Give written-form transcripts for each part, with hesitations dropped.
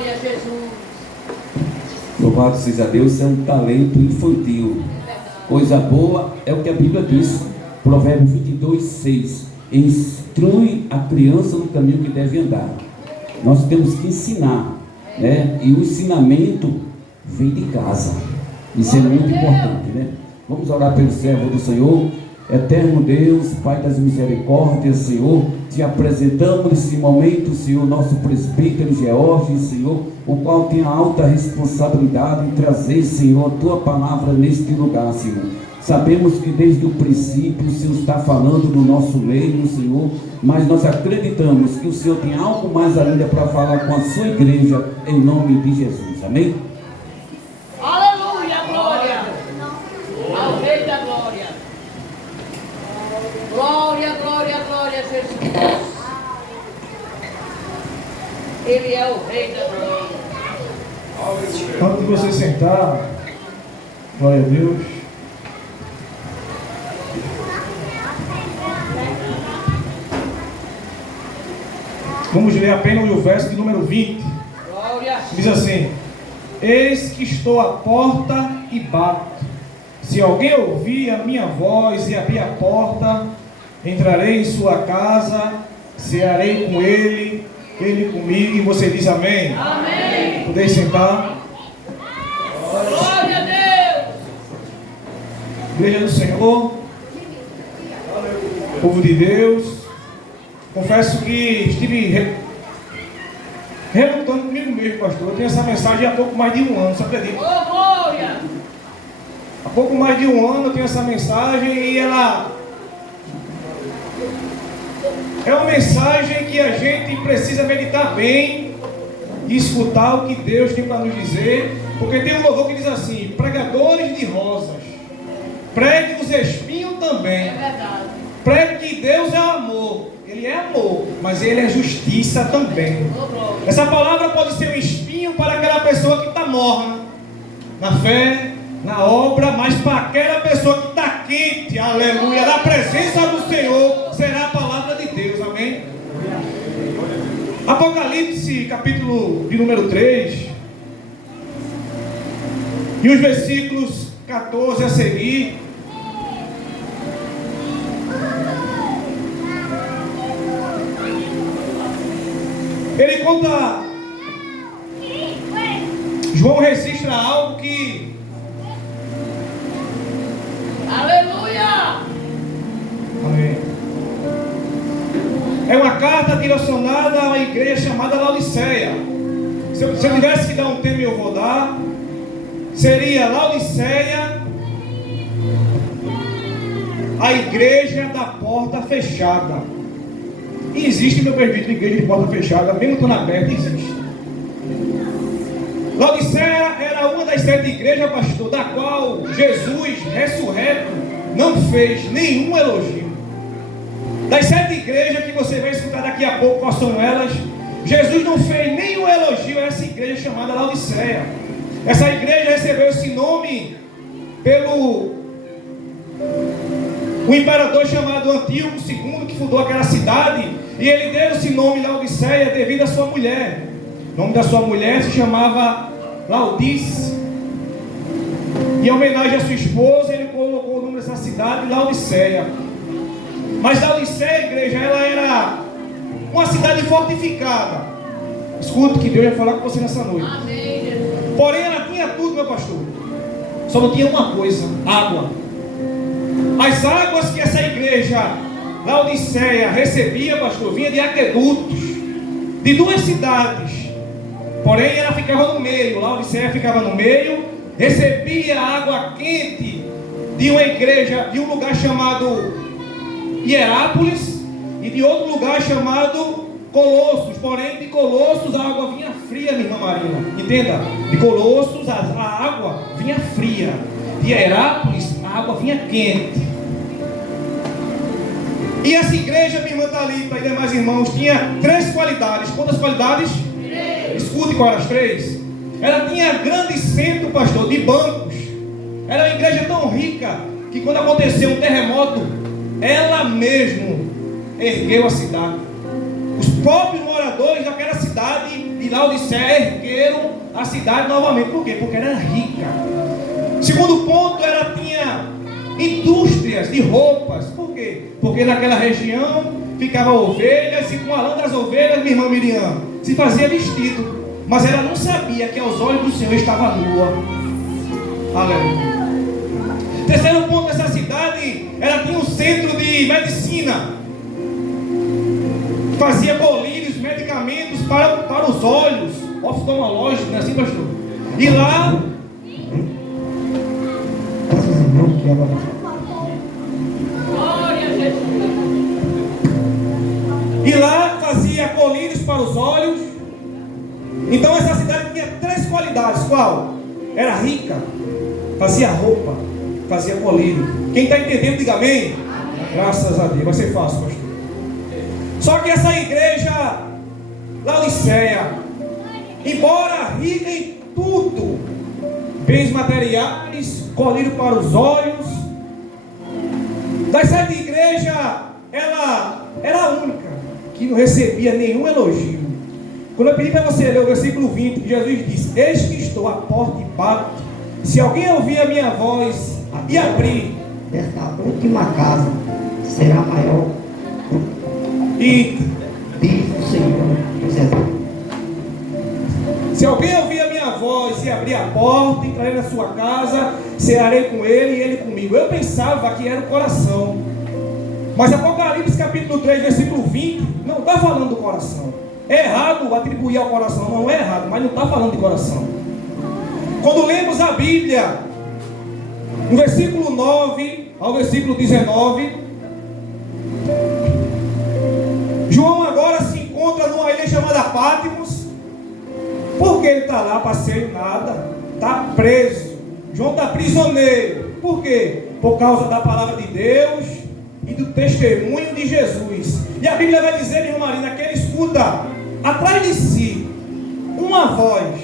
Glória a Jesus. Louvado seja Deus, é um talento infantil. Coisa boa é o que a Bíblia diz. Provérbios 22, 6. Instrui a criança no caminho que deve andar. Nós temos que ensinar, né? E o ensinamento vem de casa. Isso é muito importante, né? Vamos orar pelo servo do Senhor. Eterno Deus, Pai das misericórdias, Senhor, te apresentamos nesse momento, Senhor, nosso presbítero George, Senhor, o qual tem a alta responsabilidade em trazer, Senhor, a tua palavra neste lugar, Senhor. Sabemos que desde o princípio o Senhor está falando no nosso meio, Senhor, mas nós acreditamos que o Senhor tem algo mais ainda para falar com a sua igreja, em nome de Jesus, amém? Aleluia, glória ao Rei da Glória. Glória, glória, glória a Jesus. Ele é o Rei da Glória. Antes de você sentar, glória a Deus. Vamos ler apenas o verso de número 20. Glória. Diz assim: eis que estou à porta e bato. Se alguém ouvir a minha voz e abrir a porta, entrarei em sua casa, cearei com ele, ele comigo. E você diz amém? Amém. Podeis sentar. Glória a Deus. Igreja do Senhor, povo de Deus, confesso que estive relutando comigo mesmo, pastor. Eu tenho essa mensagem há pouco mais de um ano, você acredita? Oh, glória. Há pouco mais de um ano eu tenho essa mensagem e ela é uma mensagem que a gente precisa meditar bem e escutar o que Deus tem para nos dizer, porque tem um louvor que diz assim: pregadores de rosas, pregue os espinhos também. É verdade. Pregue que Deus é amor. Ele é amor, mas Ele é justiça também. Oh, glória. Essa palavra pode ser um espinho para aquela pessoa que está morna na fé, na obra, mas para aquela pessoa que está quente, aleluia, na presença do Senhor, será a palavra de Deus, amém? Apocalipse, capítulo de número 3, e os versículos 14 a seguir. Ele conta, João registra algo que, Aleluia. amém, é uma carta direcionada a uma igreja chamada Laodiceia. Se eu tivesse que dar um tema, eu vou dar, seria Laodiceia, a igreja da porta fechada. E existe, meu presbítero, igreja de porta fechada, mesmo quando aberta, existe. Laodiceia era uma das 7 igrejas, pastor, da qual Jesus, ressurreto, não fez nenhum elogio. Das 7 igrejas que você vai escutar daqui a pouco, quais são elas, Jesus não fez nenhum elogio a essa igreja chamada Laodiceia. Essa igreja recebeu esse nome pelo o imperador chamado Antíoco II, que fundou aquela cidade, e ele deu esse nome Laodiceia devido à sua mulher. O nome da sua mulher se chamava Laodice, e em homenagem à sua esposa, ele colocou o nome dessa cidade Laodiceia. Mas Laodiceia, igreja, ela era uma cidade fortificada. Escuta que Deus vai falar com você nessa noite. Amém, Jesus. Porém, ela tinha tudo, meu pastor, só não tinha uma coisa: água. As águas que essa igreja Laodiceia recebia, pastor, vinha de aquedutos de 2 cidades. Porém, ela ficava no meio. Laodiceia ficava no meio, recebia água quente de uma igreja, de um lugar chamado Hierápolis, e de outro lugar chamado Colossos. Porém, de Colossos a água vinha fria, minha irmã Marina. Entenda? De Colossos a água vinha fria. De Hierápolis a água vinha quente. E essa igreja, minha irmã Thalita e demais irmãos, tinha 3 qualidades. Quantas qualidades? 3. Escute quais eram as 3. Ela tinha grande centro, pastor, de bancos. Era uma igreja tão rica que quando aconteceu um terremoto, ela mesmo ergueu a cidade. Os próprios moradores daquela cidade de Laodiceia ergueram a cidade novamente. Por quê? Porque era rica. Segundo ponto, ela tinha indústrias de roupas. Por quê? Porque naquela região ficavam ovelhas, e com a lã das ovelhas, minha irmã Miriam, se fazia vestido. Mas ela não sabia que aos olhos do Senhor estava nua. Aleluia. Terceiro ponto, essa cidade, ela tinha um centro de medicina. Fazia colírios, medicamentos para os olhos, oftalmológicos, não é assim, pastor? E lá... Glória a Jesus. E lá fazia colírios para os olhos. Então essa cidade tinha 3 qualidades. Qual? Era rica, fazia roupa, fazia colírio. Quem está entendendo, diga amém. Graças a Deus, vai ser fácil, pastor. Só que essa igreja Laodiceia, embora rica em tudo, bens materiais, colírio para os olhos, das 7 igrejas, ela era a única que não recebia nenhum elogio. Quando eu pedi para você ler o versículo 20, Jesus disse: eis que estou à porta e bato. Se alguém ouvir a minha voz e abrir, desta última casa será maior. E Diz o Senhor dos Exércitos. se alguém ouvir a minha voz e abrir a porta, entrarei na sua casa, cearei com ele e ele comigo. Eu pensava que era o coração, mas Apocalipse capítulo 3, versículo 20, não está falando do coração. É errado atribuir ao coração, não é errado, mas não está falando de coração. Quando lemos a Bíblia, no versículo 9 ao versículo 19, João agora se encontra numa ilha chamada Patmos. Por que ele está lá? Passeio nada, está preso. João está prisioneiro. Por quê? Por causa da palavra de Deus e do testemunho de Jesus. E a Bíblia vai dizer, irmã Marina, que ele escuta atrás de si uma voz.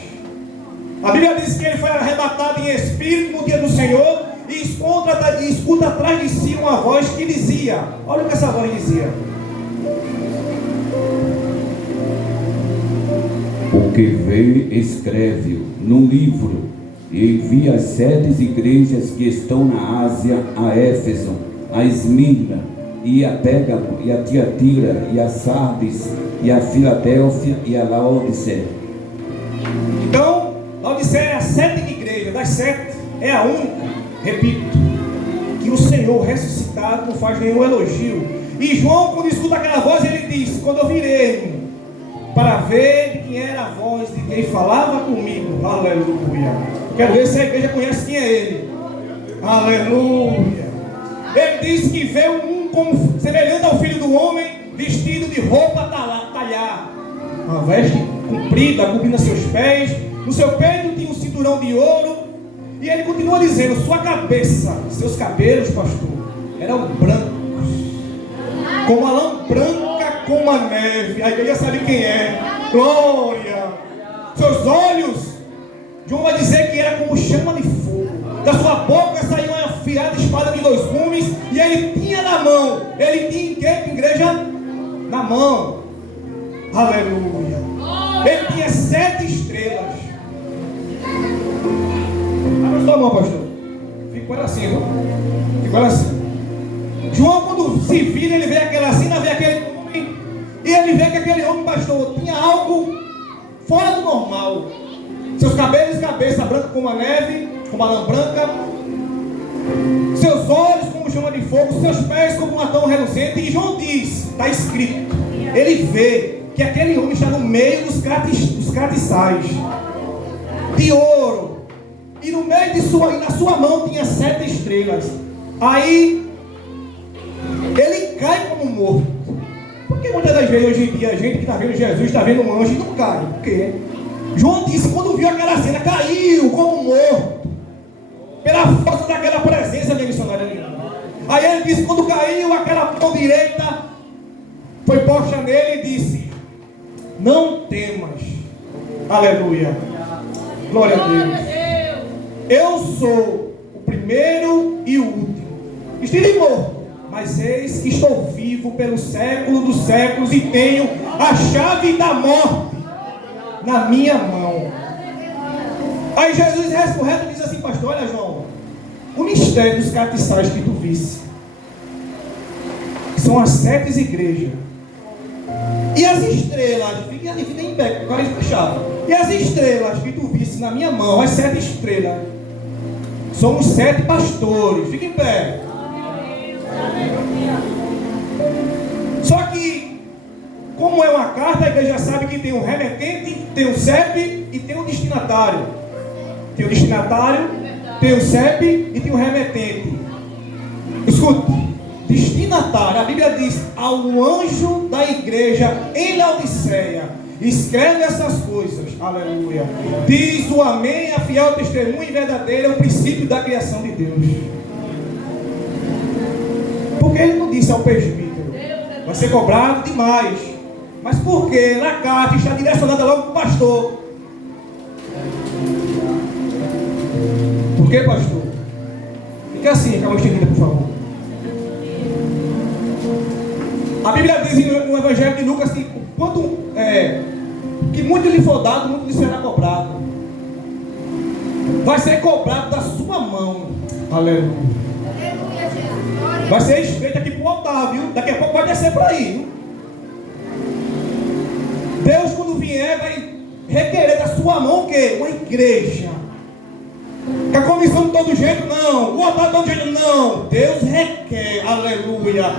A Bíblia diz que ele foi arrebatado em espírito no dia do Senhor e escuta atrás de si uma voz que dizia, olha o que essa voz dizia: O que vê, escreve-o num livro e envia às 7 igrejas que estão na Ásia, a Éfeso, a Esmirna, e a Pérgamo, e a Tiatira, e a Sardes, e a Filadélfia, e a Laodiceia. Então, Laodiceia é a 7ª igreja, das 7 é a única, repito, que o Senhor ressuscitado não faz nenhum elogio. E João, quando escuta aquela voz, ele diz: quando eu virei para ver de quem era a voz de quem falava comigo, aleluia. Quero ver se a igreja conhece quem é ele. Aleluia. Ele diz que vê um como semelhante ao filho do homem, vestido de roupa talhar, uma veste comprida, cobrindo seus pés. No seu peito tinha um cinturão de ouro. E ele continua dizendo: sua cabeça, seus cabelos, pastor, eram brancos, como a lã branca como a neve. A igreja sabe quem é. Glória. Seus olhos, João vai dizer que era como chama de fogo. Da sua boca saiu uma afiada espada de 2 gumes. E ele tinha na mão. Ele tinha em que, igreja? Na mão. Aleluia. Ele tinha 7 estrelas. Abre sua mão, pastor. Fica com ela assim, viu? Fica com ela assim. João, quando se vira, ele vê aquela cena, vê aquele homem, e ele vê que aquele homem, pastor, tinha algo fora do normal. Seus cabelos, cabeça branca como a neve, como a lã branca, seus olhos como chama de fogo, seus pés como um latão reluzente. E João diz, está escrito, ele vê que aquele homem está no meio dos catiçais de ouro, e no meio e na sua mão tinha 7 estrelas. Aí ele cai como morto. Porque muitas das vezes hoje em dia a gente que está vendo Jesus, está vendo um anjo e não cai. Por quê? João disse, quando viu aquela cena, caiu como morto, pela força daquela presença, minha missionária. Aí ele disse, quando caiu, aquela mão direita foi posta nele e disse: não temas. Aleluia. Glória a Deus. Eu sou o primeiro e o último. Estive morto, mas eis que estou vivo pelo século dos séculos e tenho a chave da morte. na minha mão. Aí Jesus ressurreto e diz assim, pastor, olha João, o mistério dos castiçais que tu visse, que são as 7 igrejas, e as estrelas, fica em pé, o cara fechado, e as estrelas que tu visse na minha mão, as 7 estrelas, são os 7 pastores, fica em pé. Só que, como é uma carta, a igreja sabe que tem um remetente, tem um CEP e tem um destinatário. Tem o destinatário, tem o CEP e tem o remetente. Escute, destinatário, a Bíblia diz, ao anjo da igreja em Laodiceia, escreve essas coisas, aleluia. Diz o amém, a fiel testemunha e verdadeira, é o princípio da criação de Deus. Porque ele não disse ao presbítero, vai ser cobrado demais. Mas por quê? Na carta está direcionada logo para o pastor. Por que, pastor? Fica assim, com a mão estendida, por favor. A Bíblia diz no Evangelho de Lucas que que muito lhe for dado, muito lhe será cobrado. Vai ser cobrado da sua mão. Aleluia. Vai ser estreito aqui para o altar, viu? Daqui a pouco vai descer por aí, viu? Deus, quando vier, vai requerer da sua mão o quê? Uma igreja. Que a comissão de todo jeito, não. O altar de todo jeito, não. Deus requer, aleluia.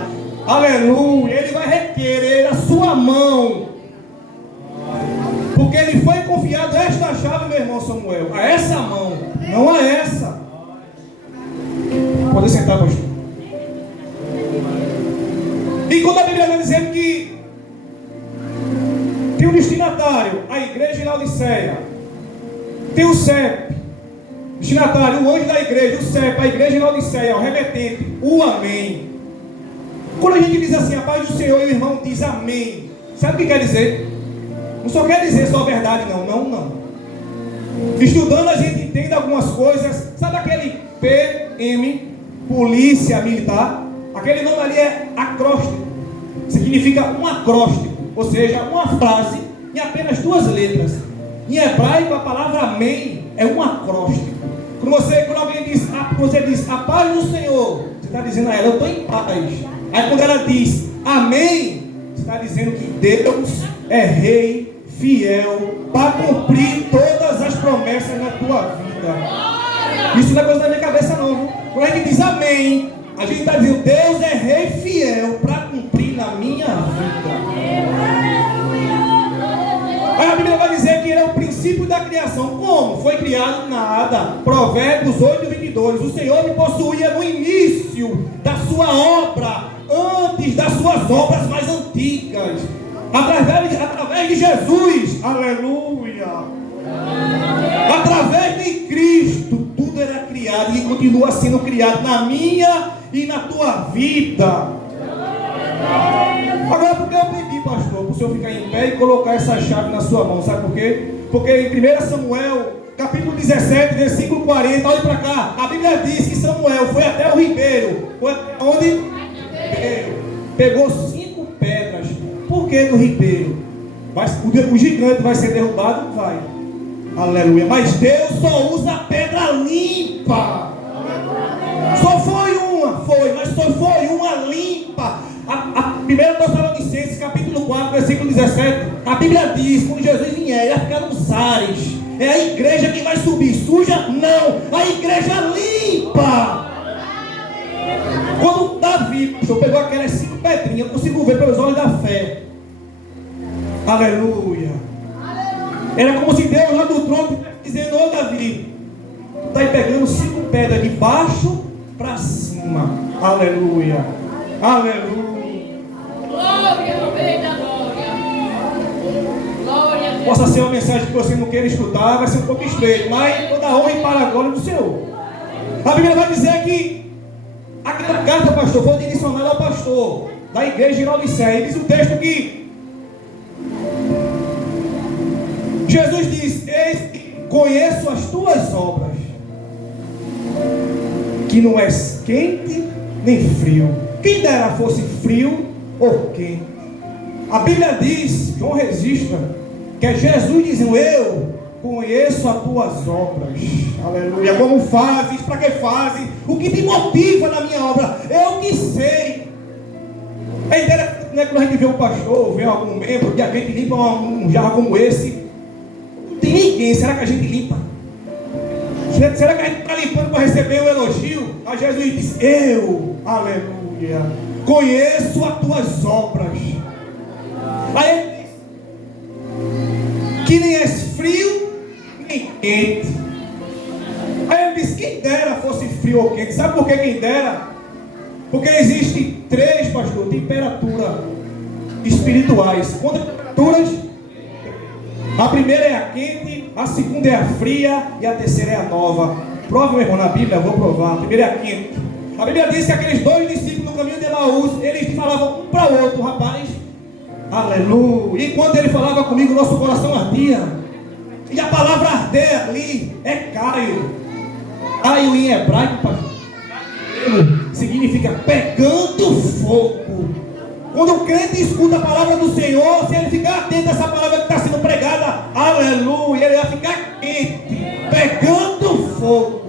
Aleluia. Ele vai requerer a sua mão. Porque ele foi confiado esta chave, meu irmão Samuel, a essa mão, não a essa. Pode sentar, pastor. E quando a Bíblia está dizendo que tem um destinatário, a igreja em Laodiceia, tem o CEP, destinatário, o anjo da igreja, o CEP, a igreja em Laodiceia, o remetente, o amém. Quando a gente diz assim, a paz do Senhor, e o irmão diz amém, sabe o que quer dizer? Não só quer dizer só a verdade, não. Estudando a gente entende algumas coisas. Sabe aquele PM, Polícia Militar? Aquele nome ali é acróstico. Significa um acróstico, ou seja, uma frase em apenas 2 letras. Em hebraico a palavra amém é um acróstico. Quando alguém diz, você diz a paz do Senhor, você está dizendo a ela, eu estou em paz. Aí quando ela diz amém, você está dizendo que Deus é rei fiel para cumprir todas as promessas na tua vida. Isso não é coisa da minha cabeça não, viu? Quando a gente diz amém, a gente está dizendo Deus é rei fiel para cumprir na minha vida. Aí a Bíblia vai dizer que ele é o princípio da criação. Como? Foi criado nada. Provérbios 8:22. O Senhor me possuía no início da sua obra, antes das suas obras mais antigas. Através de Jesus, aleluia, através de Cristo, tudo era criado e continua sendo criado na minha e na tua vida. Agora, por que eu pedi, pastor, para o senhor ficar em pé e colocar essa chave na sua mão? Sabe por quê? Porque em 1 Samuel, capítulo 17, versículo 40, olha para cá, a Bíblia diz que Samuel foi até o ribeiro. Foi até onde? Ribeiro. Pegou 5 pedras. Por que no ribeiro? O gigante vai ser derrubado? Não vai. Aleluia. Mas Deus só usa pedra limpa. Só foi uma, mas só foi uma limpa. A 1 Tessalonicenses, capítulo 4, versículo 17, a Bíblia diz, quando Jesus vier, ele vai ficar nos ares. É a igreja que vai subir. Suja? Não. A igreja limpa. Quando Davi, o senhor pegou aquelas 5 pedrinhas, eu consigo ver pelos olhos da fé. Aleluia. Era como se Deus lá do trono dizendo, ô Davi, está aí pegando 5 pedras de baixo para cima. Aleluia. Aleluia. Glória ao Rei da Glória. Glória a Deus. Possa ser uma mensagem que você não queira escutar, vai ser um pouco estreito, mas toda honra e para a glória do Senhor. A Bíblia vai dizer que aquela carta, pastor, foi direcionada ao pastor da igreja de Laodiceia. E diz o texto que Jesus diz, eis que conheço as tuas obras, que não és quente nem frio. Quem dera fosse frio ou quente. A Bíblia diz, João registra, Que é Jesus dizendo: eu conheço as tuas obras. Aleluia. Como fazes, para que fazes, o que te motiva na minha obra, eu que sei. É interessante, né, quando a gente vê um pastor, vê algum membro, que a gente limpa um jarro como esse. Não tem ninguém. Será que a gente limpa? Será que a gente está limpando para receber um elogio? A Jesus diz: eu, aleluia, conheço as tuas obras. Aí ele diz que nem és frio nem quente. Aí ele diz: quem dera fosse frio ou quente. Sabe por que quem dera? Porque existem três, pastor, temperaturas espirituais. Quantas temperaturas? A primeira é a quente, a segunda é a fria e a terceira é a nova. Prova, meu irmão, na Bíblia, eu vou provar. A primeira é a quente. A Bíblia diz que aqueles dois discípulos no caminho de Emaús, eles falavam um para o outro: rapaz, aleluia. Enquanto ele falava comigo, nosso coração ardia. E a palavra arder ali é Caio. Caio em hebraico, pastor, significa pegando fogo. Quando o crente escuta a palavra do Senhor, se ele ficar atento a essa palavra que está sendo pregada, aleluia, ele vai ficar quente, pegando fogo.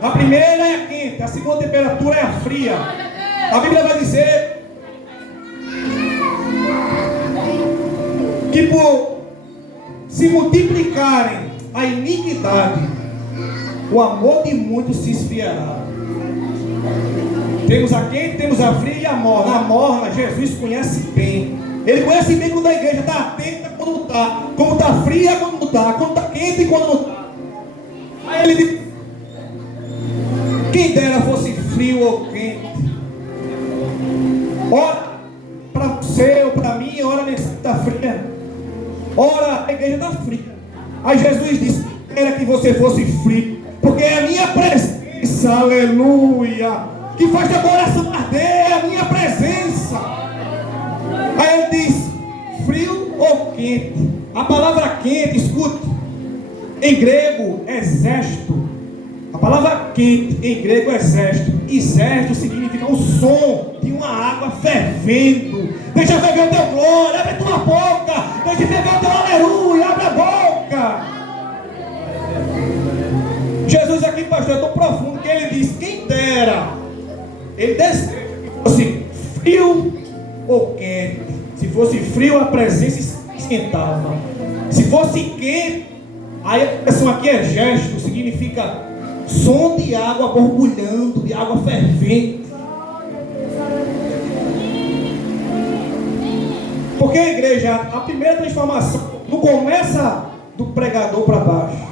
A primeira é a quente, a segunda temperatura é a fria. A Bíblia vai dizer que por se multiplicarem a iniquidade, o amor de muitos se esfriará. Temos a quente, temos a fria e a morna. A morna, Jesus conhece bem. Ele conhece bem quando a igreja está atenta, quando não está. Quando está fria, quando não está. Quando está quente e quando não está. Aí ele diz: quem dera fosse frio ou quente. Ora para você ou para mim, ora nessa está fria. Ora a igreja está fria. Aí Jesus disse: quem que você fosse frio, porque é a minha presença, aleluia, que faz teu coração arder, é a minha presença. Aí ele diz: frio ou quente. A palavra quente, escuta, em grego, exército. A palavra quente, em grego, exército. Exército significa o som de uma água fervendo. Deixa ferver o teu glória, abre a tua boca. Deixa ferver o teu aleluia, abre a boca. Jesus aqui, pastor, é tão profundo que ele diz: quem dera. Ele deseja que fosse frio ou quente. Se fosse frio, a presença esquentava. Se fosse quente, aí a expressão aqui é gesto, significa som de água borbulhando, de água fervente. Porque a igreja, a primeira transformação não começa do pregador para baixo.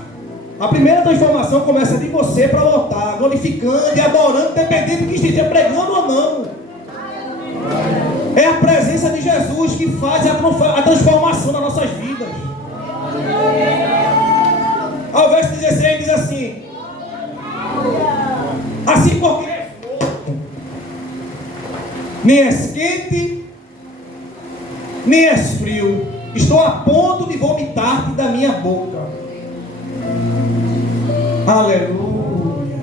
A primeira transformação começa de você para o altar, glorificando e adorando, dependendo do que esteja pregando ou não. É a presença de Jesus que faz a transformação nas nossas vidas. Ao verso 16 diz assim: assim porque nem és quente, nem és frio, estou a ponto de vomitar-te da minha boca. Aleluia.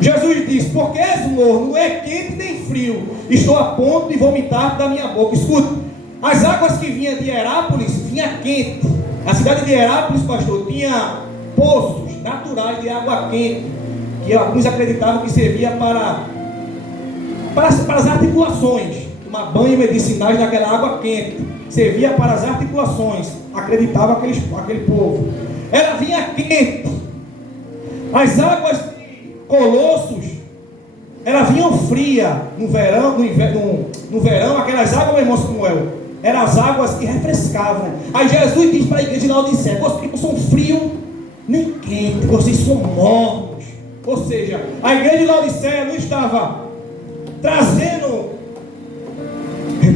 Jesus diz: porque és morno, não é quente nem frio, estou a ponto de vomitar da minha boca. Escuta, as águas que vinham de Herápolis vinha quente. A cidade de Herápolis, pastor, tinha poços naturais de água quente, que alguns acreditavam que servia para as articulações. Tomar banho medicinais naquela água quente servia para as articulações, acreditava aquele povo. Ela vinha quente. As águas de Colossos, elas vinham fria no verão, no verão, aquelas águas, meu irmão Samuel, eram as águas que refrescavam. Aí Jesus diz para a igreja de Laodiceia: vocês não são frios nem quentes, vocês são mornos. Ou seja, a igreja de Laodiceia não estava trazendo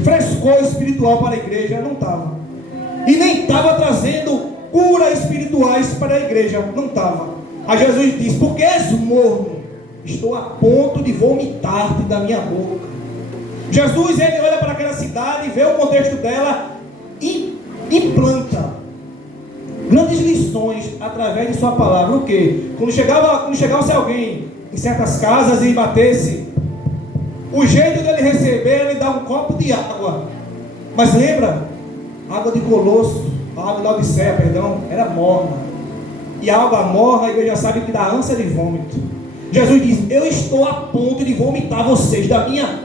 frescor espiritual para a igreja, não estava. E nem estava trazendo curas espirituais para a igreja, não estava. Aí Jesus diz: porque és morno, estou a ponto de vomitar-te da minha boca. Jesus, ele olha para aquela cidade, vê o contexto dela e implanta grandes lições através de sua palavra. O quê? Quando chegasse alguém em certas casas e batesse, o jeito dele receber, ele dá um copo de água. Mas lembra, A água de Colosso, a água de Laodiceia, perdão, era morna. E a água morna, a igreja sabe que dá ânsia de vômito. Jesus diz: eu estou a ponto de vomitar vocês da minha.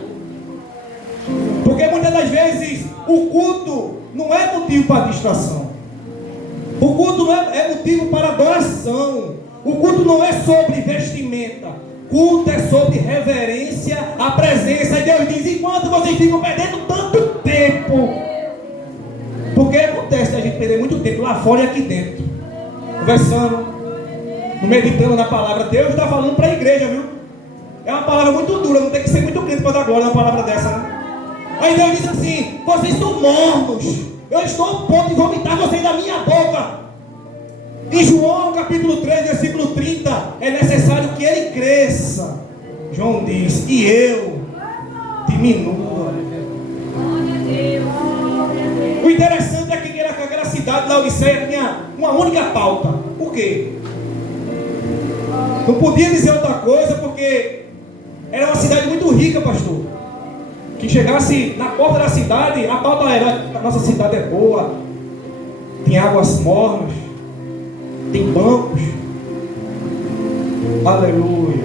Porque muitas das vezes o culto não é motivo para distração. O culto não é motivo para adoração. O culto não é sobre vestimenta. Culto é sobre reverência à presença. E Deus diz: enquanto vocês ficam perdendo tanto tempo, porque acontece a gente perder muito tempo lá fora e aqui dentro, conversando, meditando na palavra. Deus está falando para a igreja, viu? É uma palavra muito dura, não tem que ser muito crente para dar glória a uma palavra dessa, né? Aí Deus diz assim: vocês estão mornos, eu estou a ponto de vomitar vocês da minha boca. Em João capítulo 3, versículo 30, é necessário que ele cresça, João diz, e eu diminua. O interessante é que aquela cidade de Laodiceia tinha uma única pauta. Por quê? Não podia dizer outra coisa, porque era uma cidade muito rica, pastor. Que chegasse na porta da cidade, a pauta era: a nossa cidade é boa, tem águas mornas, tem bancos. Aleluia.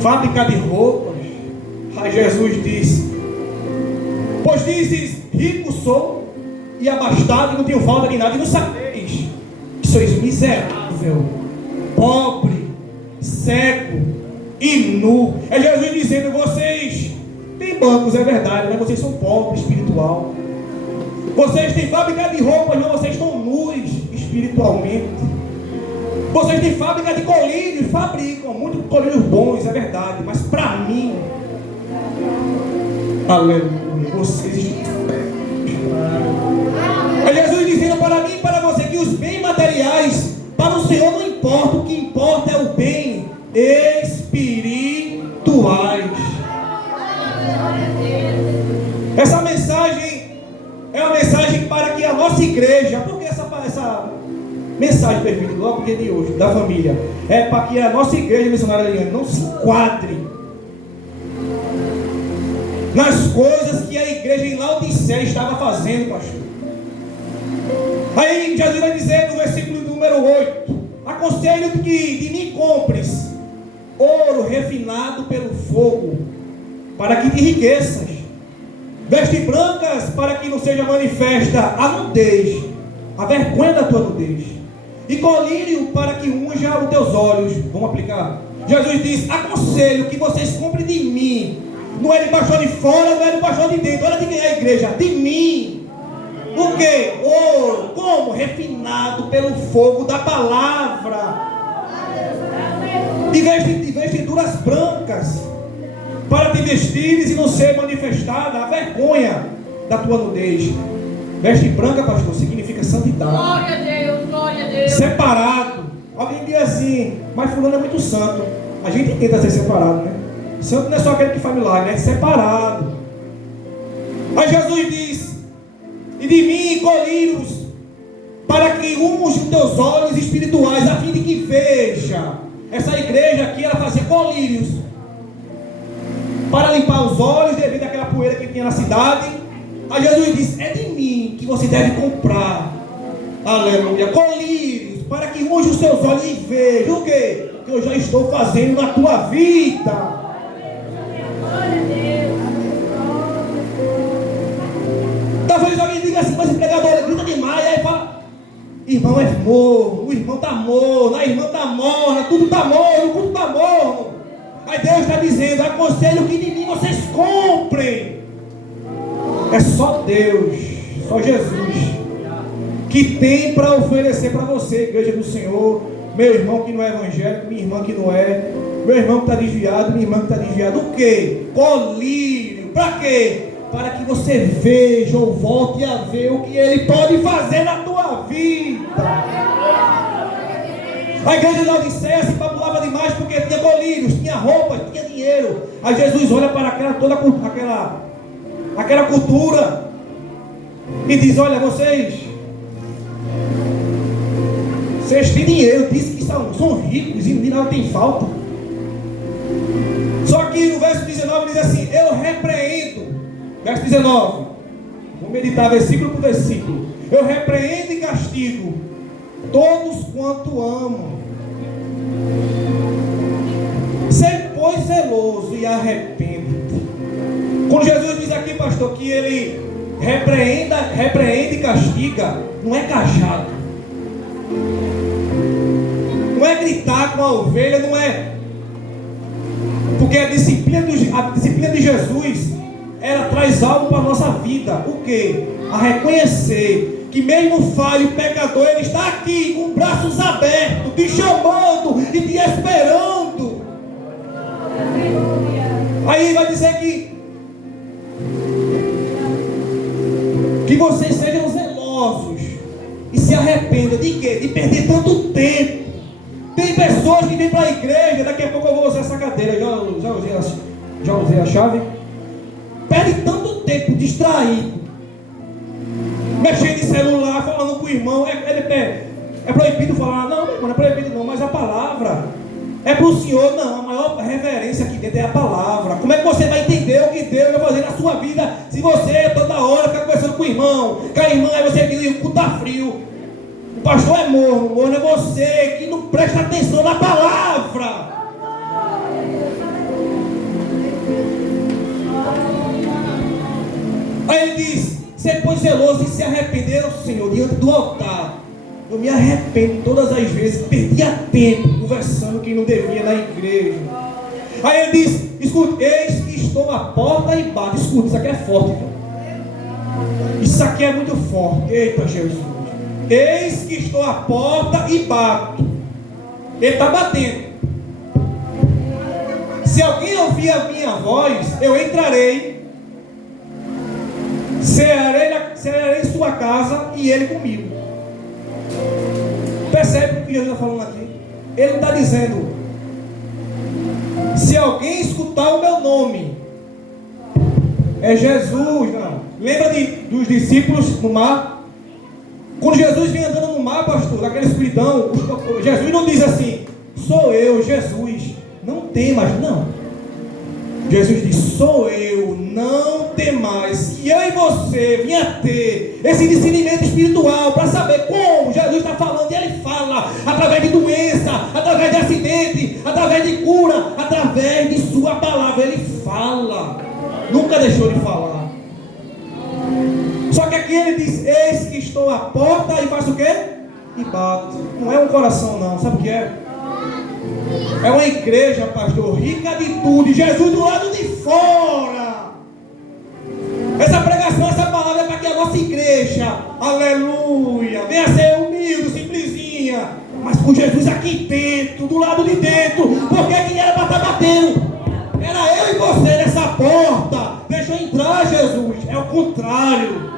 Fábrica de roupas. Aí Jesus disse: pois dizes, rico sou e abastado e não tenho falta de nada, e não sabeis que sois miserável, pobre, cego e nu. É Jesus dizendo: vocês têm bancos, é verdade, mas vocês são pobres espiritual. Vocês têm fábrica de roupas, mas vocês estão nus espiritualmente. Vocês têm fábrica de colírios, fabricam muitos colírios bons, é verdade, mas para mim, aleluia, vocês estão. É Jesus dizendo para mim e para você que os bens materiais para o Senhor não importa, o que importa é o bem espirituais. Essa mensagem é uma mensagem para que a nossa igreja, porque essa mensagem perfeita logo no dia de hoje, da família, é para que a nossa igreja missionária Eliane não se enquadre nas coisas que a igreja em Laodiceia estava fazendo, pastor. Aí Jesus vai dizer no versículo número 8: aconselho-te que de mim compres ouro refinado pelo fogo, para que te enriqueças, vestes brancas, para que não seja manifesta a nudez, a vergonha da tua nudez, e colírio, para que unja os teus olhos. Vamos aplicar? Jesus diz: aconselho que vocês comprem de mim. Não é de pastor de fora, não é de pastor de dentro. Olha de quem é a igreja, de mim. O que? Ouro. Como? Refinado pelo fogo da palavra. E vestiduras brancas, para te vestires e não ser manifestada a vergonha da tua nudez. Veste branca, pastor, significa santidade. Glória a Deus, glória a Deus. Separado. Alguém diz assim: mas fulano é muito santo. A gente tenta ser separado, né? Santo não é só aquele que faz milagre, é separado. Aí Jesus diz: e de mim colírios, para que unja os teus olhos espirituais, a fim de que veja. Essa igreja aqui, ela fazia colírios para limpar os olhos devido àquela poeira que tinha na cidade. Aí Jesus diz: é de mim que você deve comprar, aleluia, colírios, para que unja os seus olhos e veja o que eu já estou fazendo na tua vida. Talvez alguém diga assim: mas esse pregador grita demais. Aí fala: irmão é morno, o irmão está morno, a irmã está morna, tudo está morno, tudo está morno. Aí Deus está dizendo: aconselho que de mim vocês comprem. É só Deus, só Jesus que tem para oferecer para você, igreja do Senhor. Meu irmão que não é evangélico, minha irmã que não é, meu irmão que está desviado, minha irmã que está desviada. O que? Colírio. Para quê? Para que você veja ou volte a ver o que Ele pode fazer na tua vida. A igreja de Laodiceia se fabulava demais porque tinha colírios, tinha roupas, tinha dinheiro. Aí Jesus olha para toda aquela cultura e diz: olha, vocês têm dinheiro, dizem que são ricos e de nada tem falta. Só que no verso 19 diz assim: eu repreendo Verso 19. Vou meditar versículo por versículo. Eu repreendo e castigo todos quanto amo. Ser, pois, zeloso e arrepende-te. Quando Jesus diz aqui, pastor, que ele repreende e castiga, não é cajado, não é gritar com a ovelha, não é. Porque a disciplina de Jesus, ela traz algo para a nossa vida. O que? A reconhecer que mesmo falho, pecador, ele está aqui com braços abertos, te chamando e te esperando. Aí vai dizer que vocês sejam zelosos e se arrependam de quê? De perder tanto tempo. Tem pessoas que vêm para a igreja, daqui a pouco eu vou usar essa cadeira, já usei a chave. Perde tanto tempo distraído, mexendo em celular, falando com o irmão. É proibido falar, não, meu irmão, não é proibido não, mas a palavra é para o Senhor. Não, a maior reverência aqui dentro é a palavra. Como é que você vai entender o que Deus vai fazer na sua vida se você toda hora fica conversando com o irmão, com a irmã, aí você diz, o cu tá frio, o pastor é morno, o morno é você que não presta atenção na palavra. Aí ele diz, ser pois zeloso e se arrepender ao Senhor diante do altar. Eu me arrependo todas as vezes, perdia tempo conversando que não devia na igreja. Aí ele diz, escuta, eis que estou à porta e bato. Escuta, isso aqui é forte, então. Isso aqui é muito forte. Eita Jesus. Eis que estou à porta e bato. Ele está batendo. Se alguém ouvir a minha voz, eu entrarei, cearei em sua casa e ele comigo. Percebe o que Jesus está falando aqui? Ele não está dizendo, se alguém escutar o meu nome, é Jesus, não. Lembra dos discípulos no mar? Quando Jesus vem andando no mar, pastor, naquela escuridão, Jesus não diz assim, sou eu, Jesus, não temas, não. Jesus diz, sou eu, não temais. E eu e você vinha ter esse discernimento espiritual para saber como Jesus está falando. E ele fala através de doença, através de acidente, através de cura, através de sua palavra. Ele fala, nunca deixou de falar. Só que aqui ele diz, eis que estou à porta e faço o quê? E bato. Não é um coração não, sabe o que é? É uma igreja, pastor, rica de tudo, e Jesus do lado de fora. Essa pregação, essa palavra é para que a nossa igreja, aleluia, venha ser humilde, simplesinha, mas com Jesus aqui dentro, do lado de dentro. Porque quem era para estar batendo? Era eu e você nessa porta. Deixa eu entrar, Jesus. É o contrário.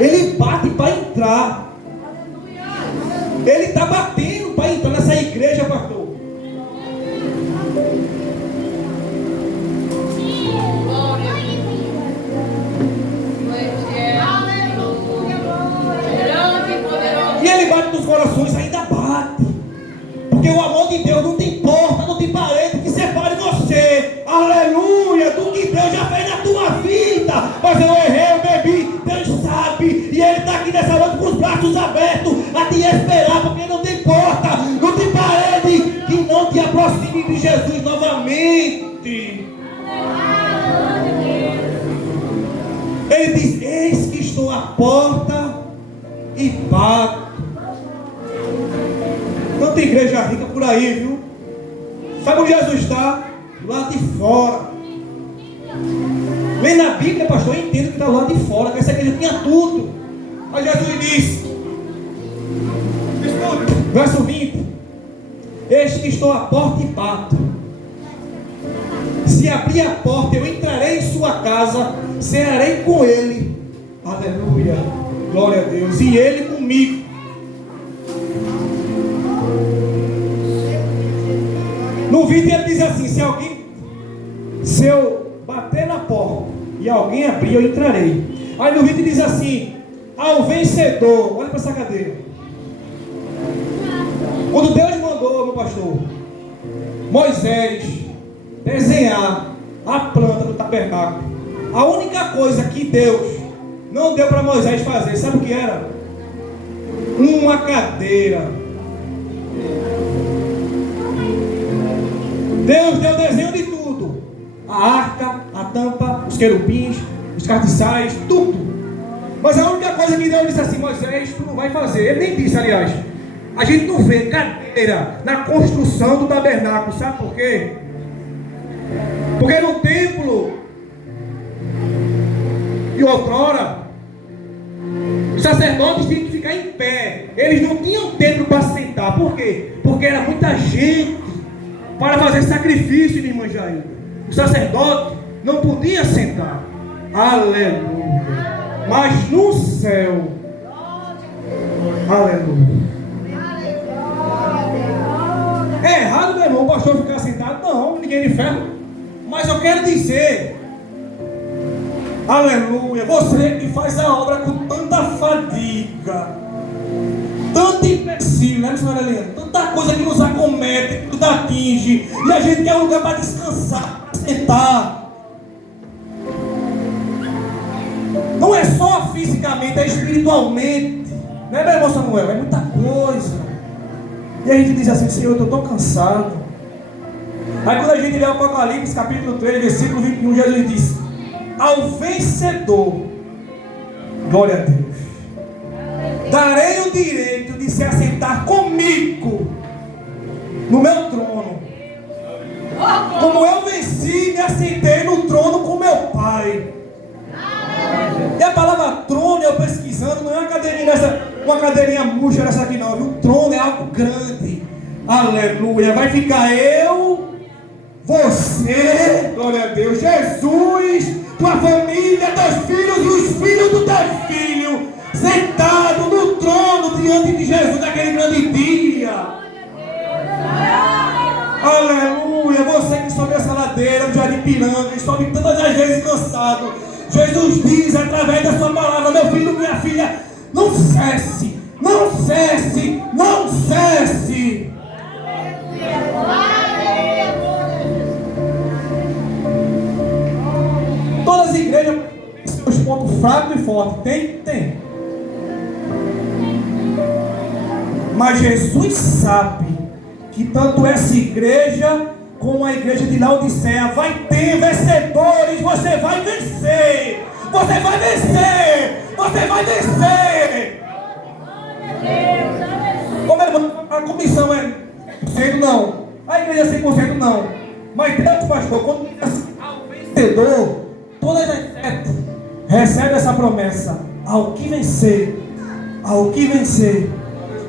Ele bate para entrar. Ele está batendo para entrar nessa igreja, pastor. E ele bate nos corações, ainda bate. Porque o amor de Deus não tem porta, não tem parede que separe você, aleluia, do que Deus já fez na tua vida. Mas eu errei, eu bebi, Deus sabe. E ele está aqui nessa noite com os braços abertos a te esperar, porque não tem porta, não tem parede que não te aproxime de Jesus novamente. Ele diz, eis que estou à porta e bato. Não tem igreja rica por aí, viu? Sabe onde Jesus está? Lá de fora. Lê na Bíblia, pastor, eu entendo que está lá de fora, que essa igreja tinha tudo. Aí Jesus disse, verso 20, eis que estou à porta e bato. Se abrir a porta, eu entrarei em sua casa, cearei com ele, aleluia, glória a Deus, e ele comigo. No vídeo ele diz assim, se eu bater na porta e alguém abrir, eu entrarei. Aí no vídeo diz assim, ao vencedor, olha para essa cadeira. Quando Deus mandou, meu pastor, Moisés desenhar a planta do tabernáculo, A única coisa que Deus não deu para Moisés fazer, sabe o que era? Uma cadeira. Deus deu o desenho de tudo: a arca, a tampa, os querubins, os castiçais, tudo. Mas a única coisa que Deus disse assim: Moisés, tu não vai fazer. Ele nem disse, aliás. A gente não vê cadeira na construção do tabernáculo. Sabe por quê? Porque no templo de outrora, os sacerdotes tinham que ficar em pé. Eles não tinham tempo para sentar. Por quê? Porque era muita gente para fazer sacrifício de irmã Jair. O sacerdote não podia sentar. Aleluia. Mas no céu, aleluia. É errado, meu irmão, o pastor ficar sentado? Não, ninguém de ferro. Mas eu quero dizer, aleluia, você que faz a obra com tanta fadiga, tanto empecilho, né, senhora Helena? Tanta coisa que nos acomete, que nos atinge, e a gente quer um lugar para descansar, para sentar. Não é só fisicamente, é espiritualmente. Não é, meu irmão Samuel? É muita coisa. E a gente diz assim: Senhor, eu estou tão cansado. Aí quando a gente lê o Apocalipse, capítulo 3, versículo 21, Jesus diz: ao vencedor, glória a Deus, darei o direito de se assentar comigo no meu trono, como eu venci e me assentei no trono com meu Pai. E a palavra trono, eu pesquisando, não é uma cadeirinha murcha essa aqui não, viu? Trono é algo grande. Aleluia. Vai ficar eu, você, glória a Deus, Jesus, tua família, teus filhos e os filhos do teu filho, sentado no trono diante de Jesus naquele grande dia. Aleluia. Você que sobe essa ladeira do Jardim Piranga, que sobe tantas as vezes cansado, Jesus diz através da sua palavra: meu filho, minha filha, não cesse, não cesse, não cesse. Todas as igrejas têm seus pontos fracos e fortes. Tem. Mas Jesus sabe que tanto essa igreja como a igreja de Laodiceia vai ter vencedores. Você vai vencer. Você vai vencer. Você vai vencer. Como a comissão é 100% não. A igreja é 100% não. Mas Deus, pastor, quando diz ao vencedor, todas as sete recebem essa promessa: ao que vencer, ao que vencer,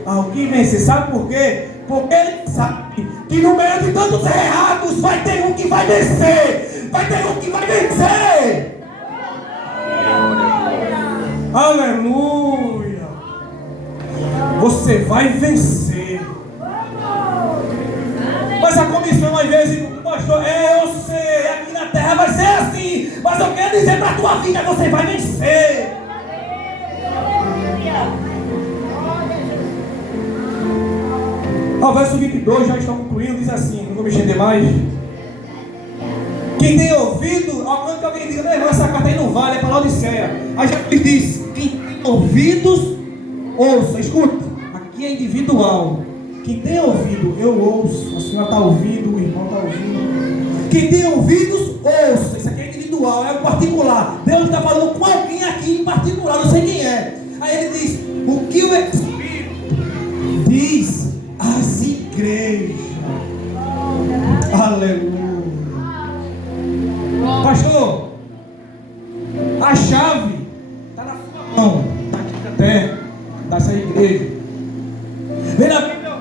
ao que vencer. Sabe por quê? Porque ele sabe que no meio de tantos errados vai ter um que vai vencer. Vai ter um que vai vencer. Aleluia. Você vai vencer. Mas a comissão às vezes, o pastor, eu sei, aqui na terra vai ser assim, mas eu quero dizer para a tua vida: você vai vencer. O verso 22, já estão concluindo, diz assim, não vou me estender mais. Quem tem ouvido, alguém que alguém diga: não, irmão, essa carta aí não vale, é para Laodiceia. Aí já diz: quem tem ouvidos, ouça. Escuta, aqui é individual. Quem tem ouvido, eu ouço. A senhora está ouvindo, o irmão está ouvindo. Quem tem ouvidos, ouça. Isso aqui é individual, é o particular. Deus está falando com alguém aqui em particular, não sei quem é. Aí ele diz: o que o Espírito diz às igrejas. Aleluia. Pastor, a chave está na sua mão, está aqui na terra, dessa igreja.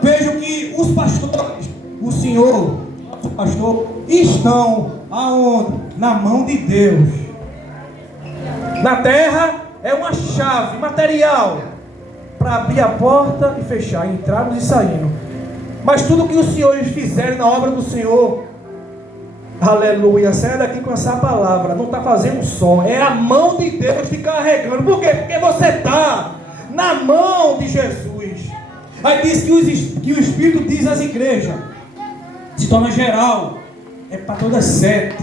Vejo que os pastores, o Senhor, o pastor, estão aonde? Na mão de Deus. Na terra é uma chave material para abrir a porta e fechar, entrarmos e sairmos. Mas tudo que os senhores fizerem na obra do Senhor, aleluia, saia daqui com essa palavra, não está fazendo só, é a mão de Deus te carregando. Por quê? Porque você está na mão de Jesus. Aí diz que o Espírito diz às igrejas, se torna geral, é para todas sete.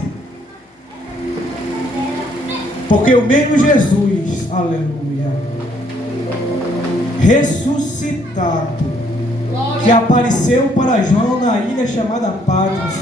Porque o mesmo Jesus, aleluia, ressuscitado, que apareceu para João na ilha chamada Patmos,